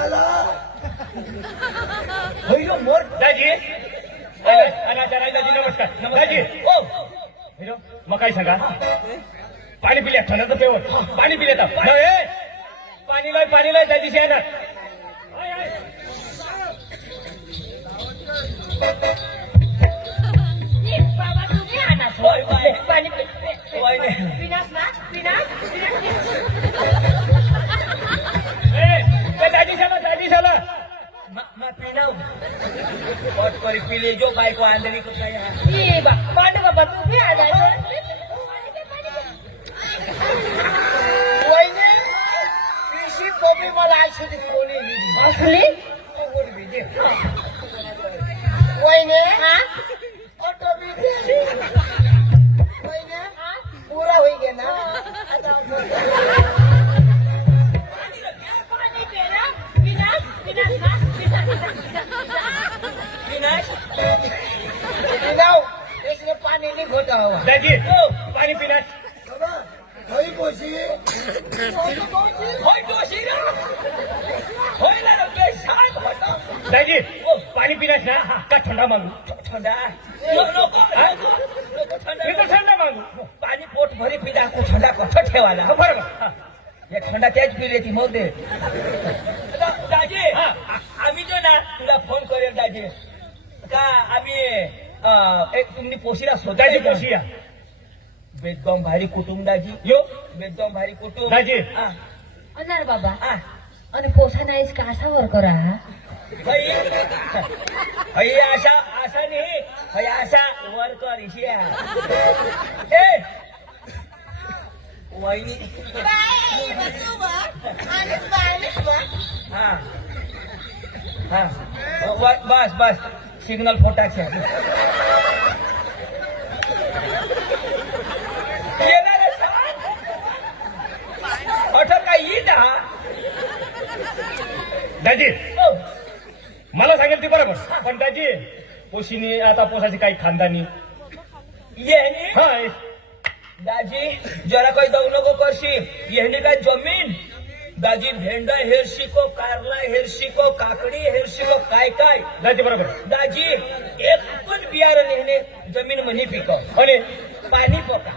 आला होईल मोर दाजी दाजी नमस्कार दाजी ओ हिरो मग काय सांगा पाणी पिल्या थंड पेवर पाणी पिले पाणी लय दाजी शेणार बाबा तुम्ही आणा होय बाय पाणी होय नाही पिनास ना पिनास दाजी शाला मैं पीना बहुत करी पी ले जो बाइक को आंधळी को काय ये बा पांडे बाबा तुम्ही आणा वहिनी पिशी पोपी मला आज सुधी कोणी दिली असली कोण बिजे वहिनी हा ऑटो बिजे वहिनी पूरा होई गया ना पाणी पेरा पिनास पिनास ना विनाश पिनाव इसने पानी नहीं घोटा हुआ दाजी पाणी पिणार बाबा होई पोशी होय दोषी ना होय ना रे शांत होता दाजी पाणी पिणार ना का थंडा मागू ठंडा नको मी तर थंडा मागू पाणी पोट भरी पिदा को ठंडा को ठेवाला बरोबर हे थंडा त्याच पी लेती मग दे दाजी आम्ही जो ना तुला फोन करेल दाजी का आम्ही एक तुम्ही पोशीला दाजी स्वतःची पोशिया बेदम भारी कुटुंब दाजी यो बेदम भारी कुटुंब दाजी अनार बाबा हा आणि पोसा नाहीस का असा वर करा भाई आशा आशा नाही भाई आशा वर कर इशिया ए वहिनी हा हा बस बस सिग्नल फोटा છે येणार अठ काय येत हा दाजी मला सांगेल ती बरोबर पण दाजी पोशीने आता पोसाची काही खानदानी येणे हा दाजी जरा काही दऊ नको करशी येणे काय जमीन दाजी भेंडा हेरशी को कारला हेरशी को काकडी हेरशी को काय काय दाजी बरोबर दाजी एक पण बियाणं नेहने जमीन मध्ये पिकव आणि पाणी पका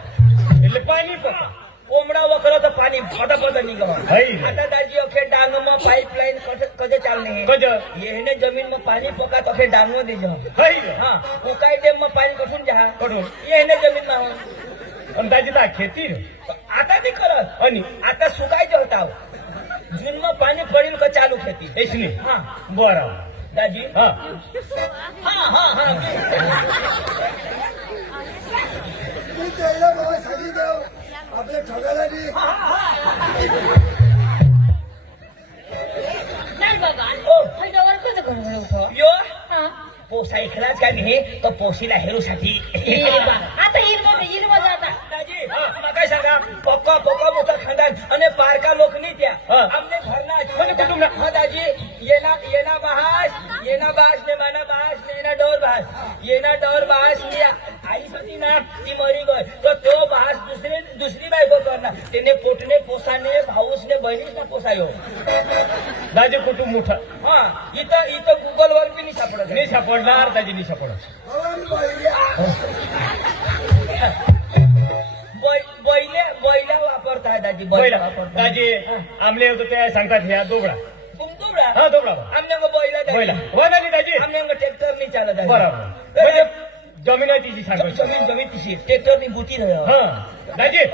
એટલે પાણી પકા कोंबडा वखर तर पाणी फटाफट निघवा है. आता दाजी अखे डांग में पाइपलाइन कजे चालने कज येहने जमीन में पाणी पका तो अखे डांगो दे जा हई हाँ उकाई डेम में पाणी कठून जा कठून येहने जमीन में हो आणि दाजी ता खेती आता बी करत आणि आता सुकायचं होता जून में पाणी पडेल का चालू खेती एसनी हाँ बरोबर दाजी हा हाँ हाँ हाँ मी त्याला बाबा सांगितलं आपल्या ठगाला बी नाही बाबा ओ वर कसं करून उठो यो हा पोसा इकलाच का घे तो पोशीला हेरूसाठी ये बा आता हिरवा जाता दाजी काय सांगा पक्का पक्का मोठा खानदान आणि पारका लोक नाही त्या आमने घरना म्हणजे कुटुंब हा दाजी येना बास ने माना बास ने येना डोर बास ने आई होती ना ती मरी गई तो बास दुसरी बायको करणार त्याने पोटने पोसाने भाऊसने बहिणीने पोसायो दाजी कुटुंब मोठं हा इथं गुगल वर बी नाही सापडत नाही सापडणार दाजी नाही सापडणार बाबा मी पाहिजे बैला वापरताय दाजी बैला वापरताय दाजी आमले होतं ते सांगतात ह्या दोबडा तुमचा हा दोबडा आमने बैला बैला हो दाजी दाजी आमने ट्रॅक्टर नाही चालत आहे बरोबर म्हणजे जमीन आहे तिची सांगायची जमीन तिशी ट्रॅक्टर नी बुती रह हा दाजी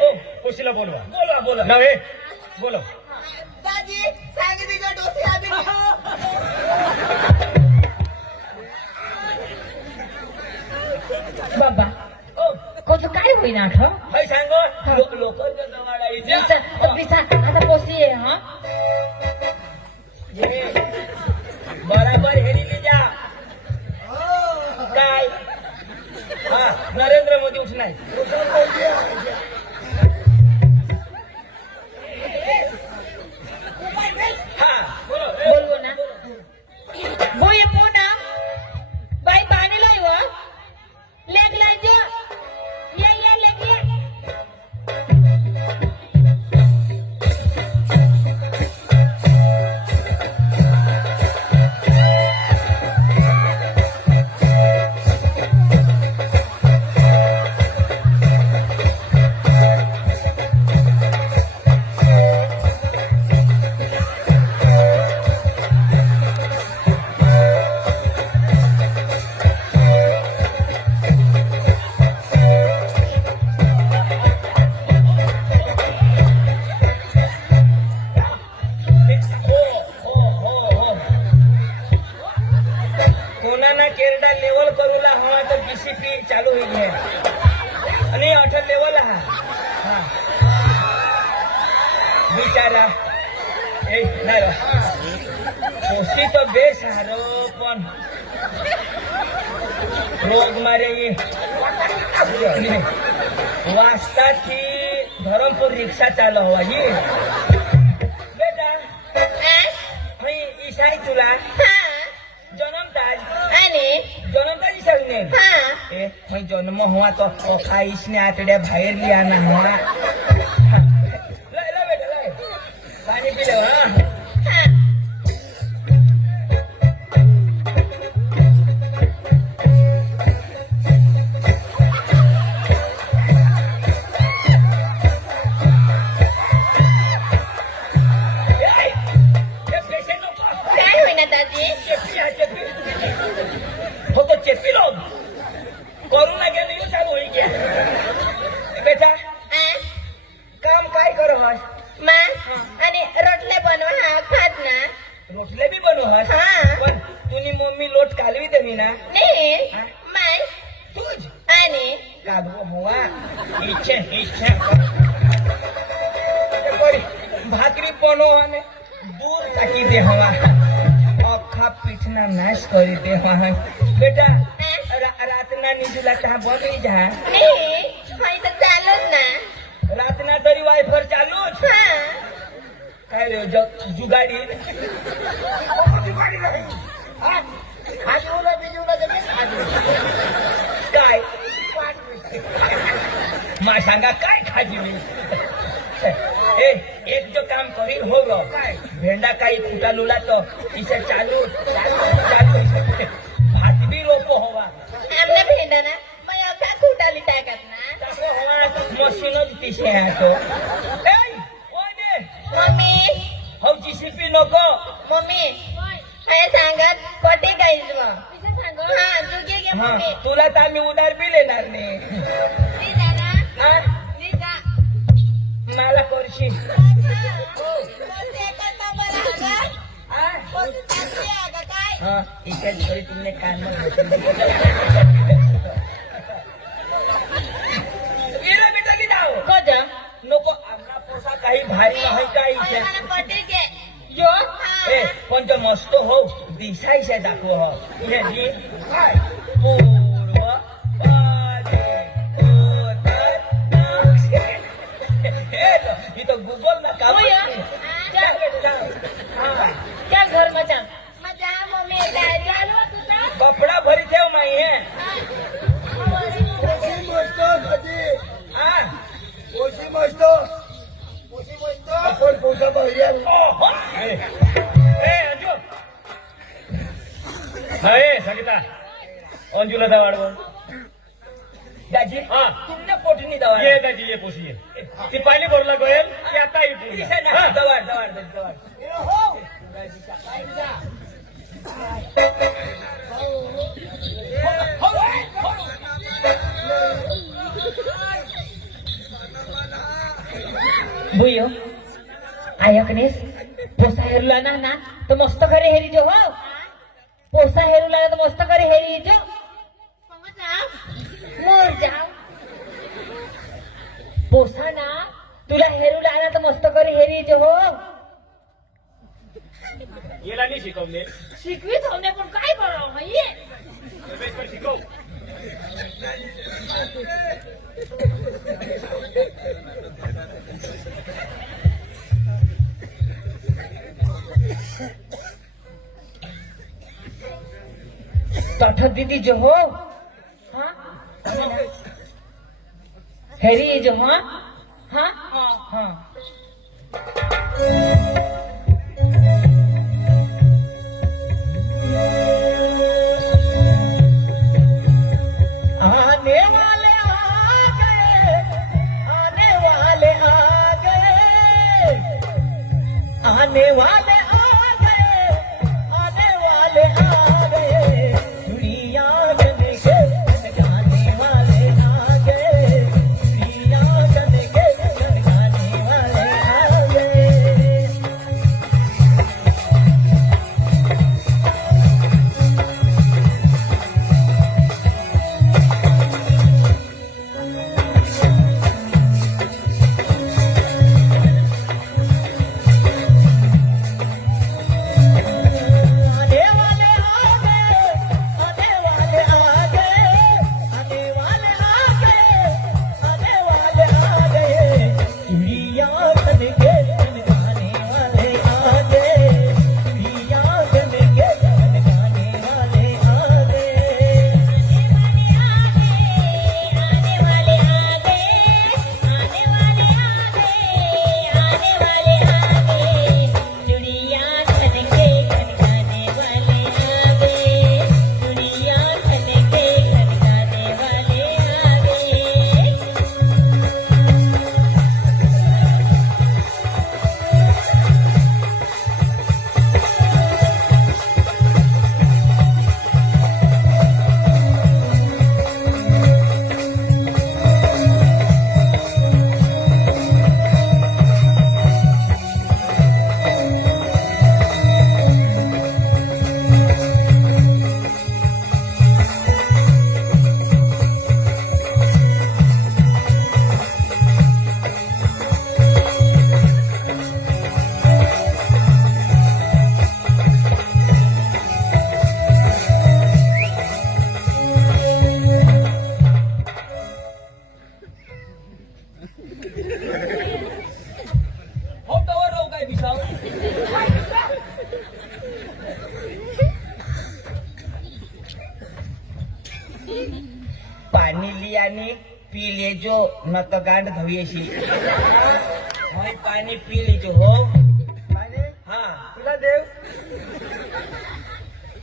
पोशीला बोलवा बोला नव्हे बोलो दादी सांगितलं डोसे आम्ही बाबा कसं काय होईन आठव हाय सांगो लोक पिसा आता पोसी आहे हा बराबर हेरी जा काय हा नरेंद्र मोदी उठणार हा बोलवो ना बोये पुन्हा बाई पाणी लाई व लेग लायचं ये लेग ये चालू हुई है आणि 18 लेवल हा बिचारा ए नाही पोसी तो बेस हारो पण रोग मारे वाजता थी धरमपुर रिक्षा चालू हवा ही बेटा हई ईशाई तुला जन्मताज ईशाई ए मग जन्म हुआ तो आईशने आतड्या बाहेर लिया ना हुआ लय बेटा लय पाणी पिले हा रोटले भी बनवस पण तुनी मम्मी लोट कालवी देवी ना तुझ काढवो हुआ इच्छा भाकरी पनो आणि दूर टाकी दे हवा अख्खा पीठना नाश करी दे हवा बेटा रातना निजूला चहा बनवी जा रातना तरी वायफर चालूच काय रे जुगाडी काय मा सांगा काय खाजी मी ए एक जो काम करी हो ग भेंडा काही फुटा लुला तो इसे चालू भात भी रोपो हवा भेंडा ना खुटाली टाकत ना हवा मशीनच पिसे तो मम्मी हो जीसीपी नको मम्मी काय सांगत कोठे गाईज मग तुला तर आम्ही उधार बी देणार नाही मला करशी इकडे घरी तुमने कान बेटा की जाओ कोजा नको आमना पोसा काही भारी नाही काही यो पण तो मस्त हो दिसायचे दाखव हो हे जी पूर्व इथं गुगल ना काम क्या घर मजा कपडा भरी ठेव नाही हे आपण पोसा पाहिजे संगीता अंजुला दवाडव दाजी हा तुमने पोटनी दवा ये दाजी ये पोसी ये ती पाहिली बोलला गोयल की आता ही दवाड भुयो आयकनेस पोसा हेरुला ना तो मस्त घरी हेरी जो हो पोसा हेरुला तो मस्त घरी हेरी जो मोर जाओ पोसा ना तुला हेरुला ना तो मस्त घरी हेरी जो हो येला नाही शिकवले शिकवीत होणे पण काय करावं भाई शिकव तठ दीदी जो हो हाँ हेरी जो हाँ हाँ हाँ आने वाले आ गए आने वाले आ गए आने वाले आ गए आने वाले आ गए दुनिया जन के गाने वाले आ गए दुनिया जन के गाने वाले आ गए पानी पी लेजो न तो गांड धोयेशी भाई पानी पी लीजो हो पाणी हाँ तुला देव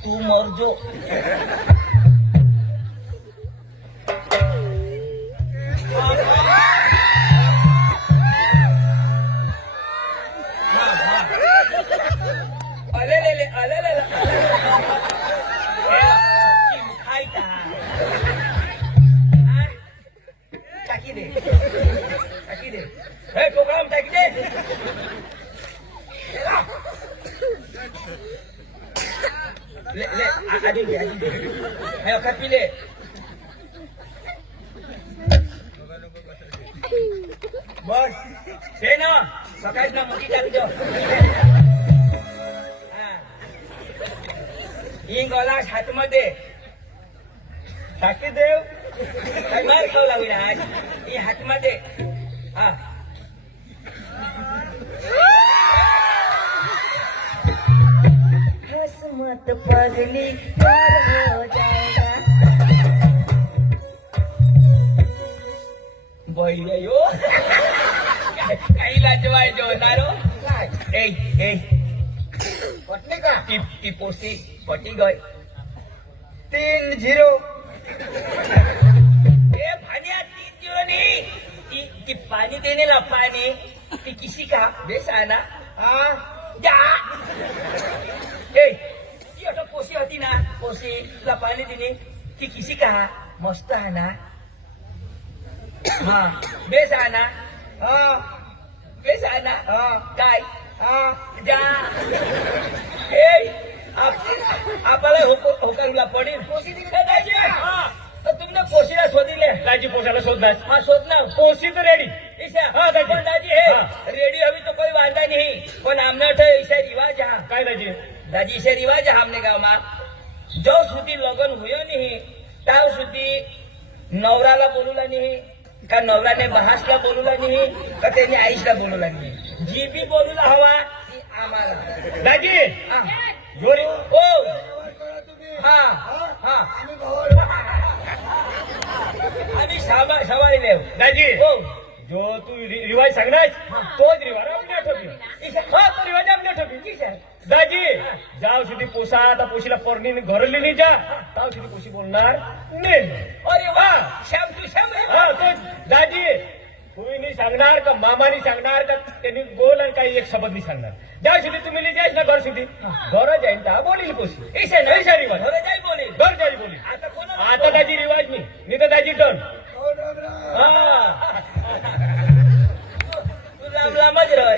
तू मर जो टाकी दे टोकरा टाकी दे ले आधी दे हे खपी ले बस हे ना सकाळीच ना मोठी टाकी दो ही गलास हातमध्ये टाकी देव काय मार खाऊ लागली आज ही हातमध्ये हा मत पगली प्यार हो जाएगा बोलिए यो काही लाजवाय जो नारो ए पटले का ती पोसी पटी गई 3-0 ए भानिया 3-0 नहीं ती पानी देने ना पानी ती किसी का बेसाना हा जा ए ती अटो पोसी होती ना पोसी ला पानी देने ती किसी का मस्त है ना हाँ बेसाना हा बेसाना हा काय हा जा ए आपल्याला होकारूला पडेल पोशी तर तुमने पोशीला शोधिले दाजी पोशाला शोधणार हाँ शोधना पोशी तर रेडी ईशा हाँ, दादी. पण दादी है हाँ. रेडी अभी तो कोई वादा नहीं पण आमने तो ऐसा रिवाज है काय दाजी दादी ऐसा रिवाज है हमने गाँव में जो सुधी लगन हुयो नहीं त्या सुधी नवराला बोलूला नाही का नवराने बहासला बोलूला नाही का त्याने आईशला बोलूला नाही जी बी बोलूला हवा ती आम्हाला दाजी हा. जोरी ओ व्यवहार करा तुम्ही हा हा आम्ही भावाला आम्ही सवारी देव दाजी हो जो तू रिवाज सांगणार तोच रिवाज आपल्या ठोकी हा तो रिवाज आपल्या ठोकी ठीक आहे दाजी जाव सुधी पोसा आता पोशीला परणी घरली नाही जा ताव सुधी पोशी बोलणार ने अरे वा श्याम तू श्याम रे. हा तो दाजी तुम्ही सांगणार का मामानी सांगणार का त्यांनी बोल आणि काही एक शब्द नाही सांगणार ज्या सुधी तुम्ही लिहि जायच ना घर सुधी घर जाईन ता बोलील पोशी ऐसा ना ऐसा रिवाज घरे जाई बोले घर जाई बोली आता कोण आता दाजी रिवाज नाही तर दाजी डन हो डोंगरा हा तू लांब लांबच रह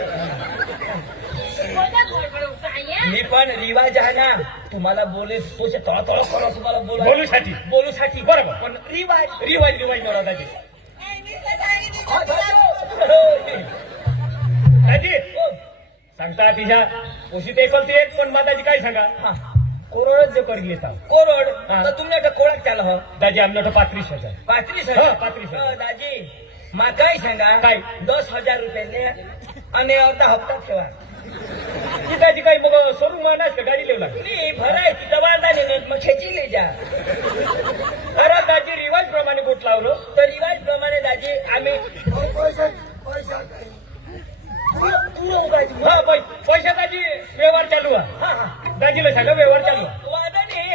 मी पण रिवाज आहे ना तुम्हाला बोले तोचे तळ तळ करो तुम्हाला बोलूसाठी. बोलूसाठी बरोबर. पण रिवाज रिवाज मला दाजी दाजी सांगता तिच्या पोशीत एकोलती एक पण माताजी काय सांगा हा कोरोनाच जे कर घेता कोरोड हा. तर तुमने तो कोळाक चाल हो दाजी आमना 35,000 पात्रीस हा, 35,000. दाजी माकाय सांगा काय? 10,000 रुपये ले आणि अर्धा हप्ता ठेवा ती दाजी काही मग सोडून मानास का गाडी लेवला मी भरायची जबाबदारी नाही मग खेची ले जा अरे दाजी रिवाज प्रमाणे बोट लावलं तर रिवाज प्रमाणे दाजी आम्ही पैसा पैसा हा पैसा दाजी व्यवहार चालू आहे हा हा दाजीला सांगा व्यवहार चालू आहे वादा नाही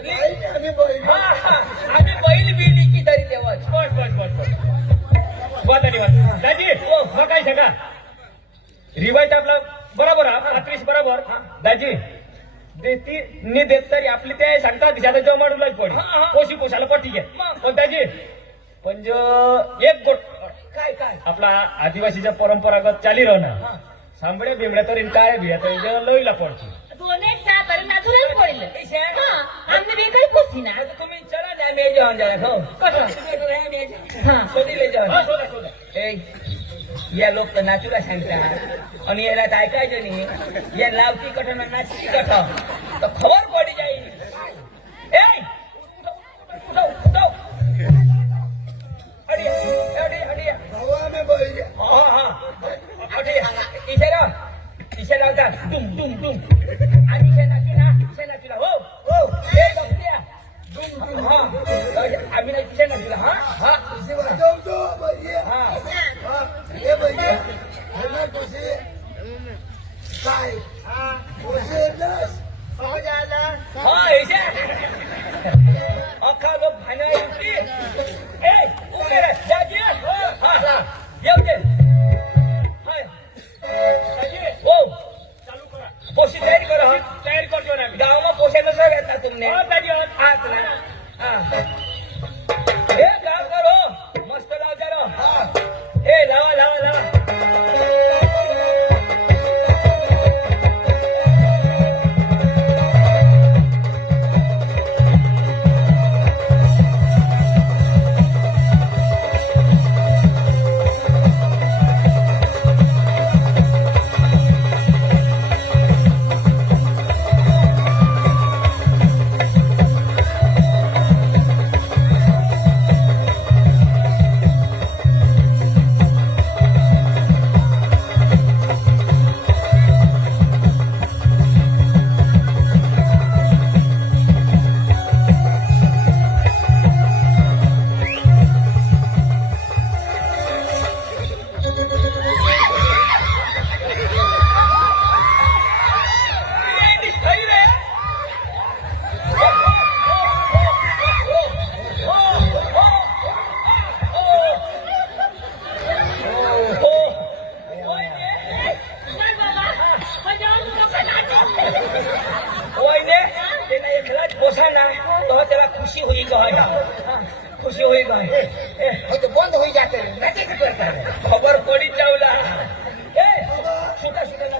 नाही आम्ही बैल हा हा आम्ही बैल बिली की तरी देवाच बस वादा वाद दाजी मग काय सांगा रिवाज आपला बरोबर हा 35 बरोबर दाजी देती नि देत तरी आपली ते सांगतात ज्यादा जमाडूलाच पडी हा, हा. पोशी पोशाला पटी घे पण दाजी पण जो एक गोट काय काय आपला आदिवासीच्या परंपरागत चाली राहणार सांबड्या बिबड्या तरी काय भिया तरी लईला पडतो आमने बेकारी पोसी ना तुम्ही चला ना मी जेवण जाय हो हा शोधी ले हा, जेवण शोधा शोधा ए या लोक तर नाचूला सांगतात आणि याला तर ऐकायचं नाही या लावती कठ ना नाचती कठ तर खबर पडी जाईल ए उठव, उठव. अडिया, अडिया, अडिया. भाऊ आम्ही बैल हा, हा. अडिया. इशे लावतात. डुम, डुम, डुम. आणि इशे नाचू ना, हो. ए, गपल्या. हा आम्ही नाही तिच्या ना तुला हा हा तुझी वाजवतो म्हणजे हा हा, हे म्हणजे हे ना तुझी काय तुझी नस हो झालं हा येशा अख्खा लोक भांडा येते ए उभे रे जाजी हा हा येऊ दे हाय जाजी ओ चालू करा पोशी तयारी करा तयारी करतो ना आम्ही गावात पोशे कसं घेतात तुमने हो, दाजी, हो. हात ना हा हे काम करो मस्त लाव जरा हा हे लावा लावा लावा खुशी हुई गया खुशी हुई गए तो बंद हो जाते नचे करता है खबर पड़ी चावला ए सुटा सुटा ना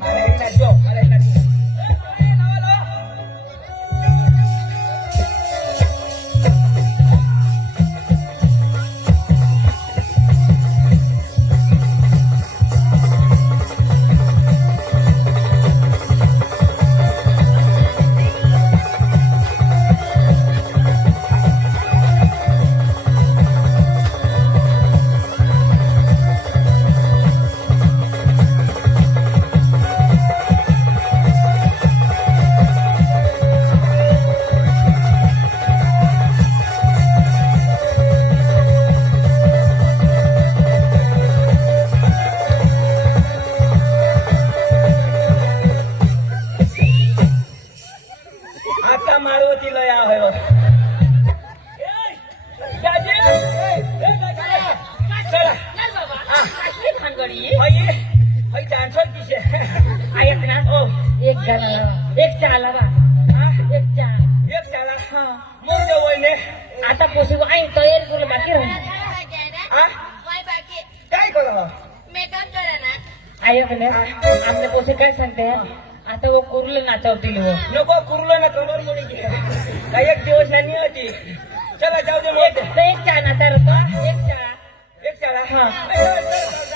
मला एक ना जो मला एक ना आता मारुती लया होय चला हई डान्सर किसे ऐक ना ओ एक गाणं लावा एक चहा लावा एक चहा एक चला हा मग जेवणे आता पोशी आई तयारी करू बाकी राहील हा बाकी काय करा मेकअप करा ना ऐक ना आपल्या पोशी काय सांगते आता वो कुर्लं नाचवतील वो नको कुरलो ना कमर मुडी की काही एक दिवस नाही होती चला जाऊ दे मग तर एक चहा नाचार होता एक चहा एक चला हा.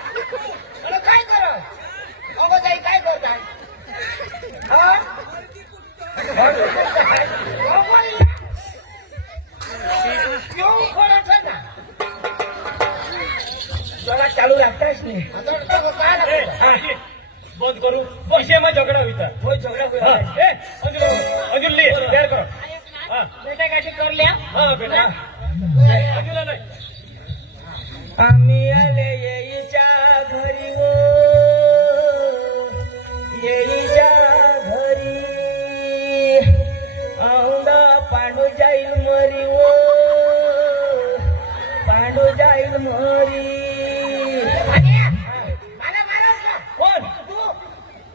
काय करा अगो ताई काय करताय हा जरा चालू लागताच नाही बंद करू विषय मग झगडा होता होय झगडा हा होय ए अंजुल ले तयार करो हा बेटा काय करल्या हा बेटा अंजुला नाही आम्ही आले येईच्या घरी हो येईच्या घरी औंदा पांडू जाईल मरी हो पांडू जाईल मरी कोण तू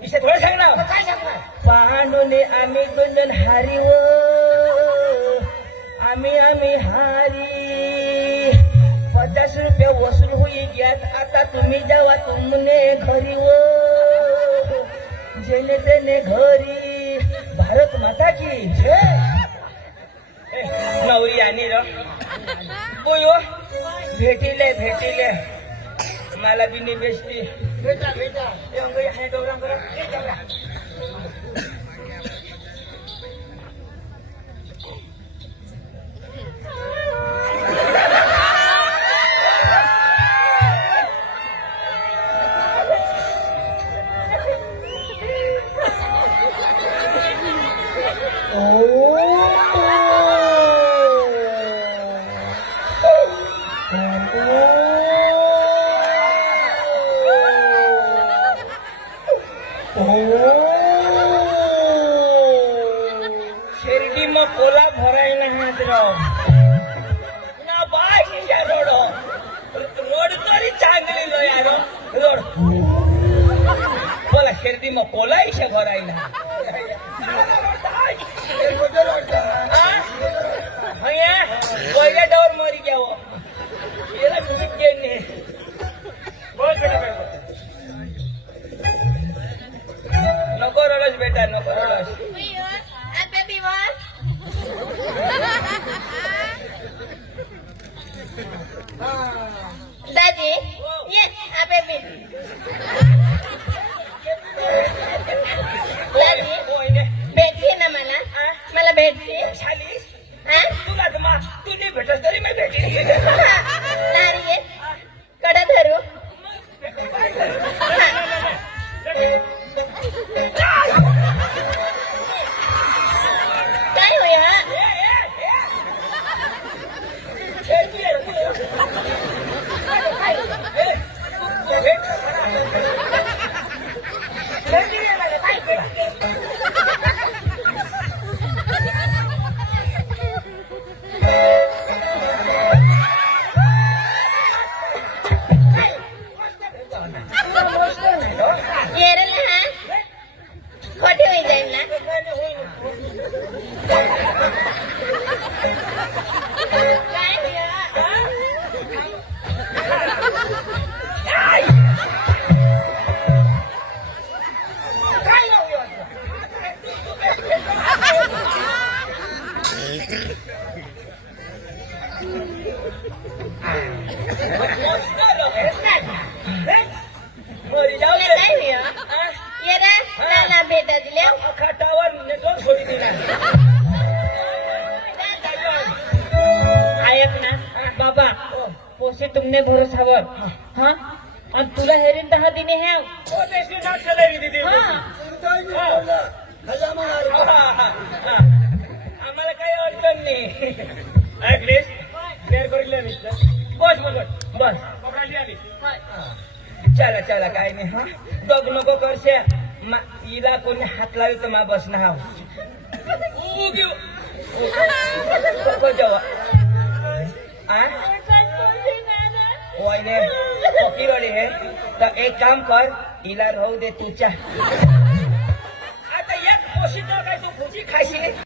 विषय थोडं सांग ना काय सांगणार पांडूने आम्ही दोन हारी हो आम्ही हारी 50 रुपये वसूल होई घ्यात आता तुम्ही जेव्हा तुमने घरी वो जेने तेने घरी भारत माता की जय. नवरी आणि बोयो भेटिले मला बी निवेशती भेटा भेटा हे गौरांग शिर्डी मग कोला भरायला हात राव ना बाय रोड तरी चांगली लो यार रोड बोला शिर्डी मग कोला इशा भरायला पहिल्या डावर मरी घ्यावं याला तुझी केली नको रडस बेटा नको रडस baby what? Daddy, yes, a baby. Daddy, भेटते ना मला भेटते झालीस हा तुला तर मा तू नाही भेटस तरी मी भेटली नारी कडा धरू काय होया येरला हा खोटे होई जाईल ना काय काय होया येरा नाला भेटा दिल्या खाटावर नेतो छोडी दिला ऐक ना बाबा पोसे तुमने भरोसावर हा आणि तुला हेरीन दहा दिने है ओ देशी नाच चलावी दीदी आम्हाला काही अडचण नाही ऐकलीस तयार करून बस बस बस चला चला काय नाही हा डग नको करशे हिला कोणी हात लावी तर मा बसना हा जेव्हा पकीवाडी हे तर एक काम कर हिला राहू दे तुझ्या आता एक पोशी काय तू खुशी खायची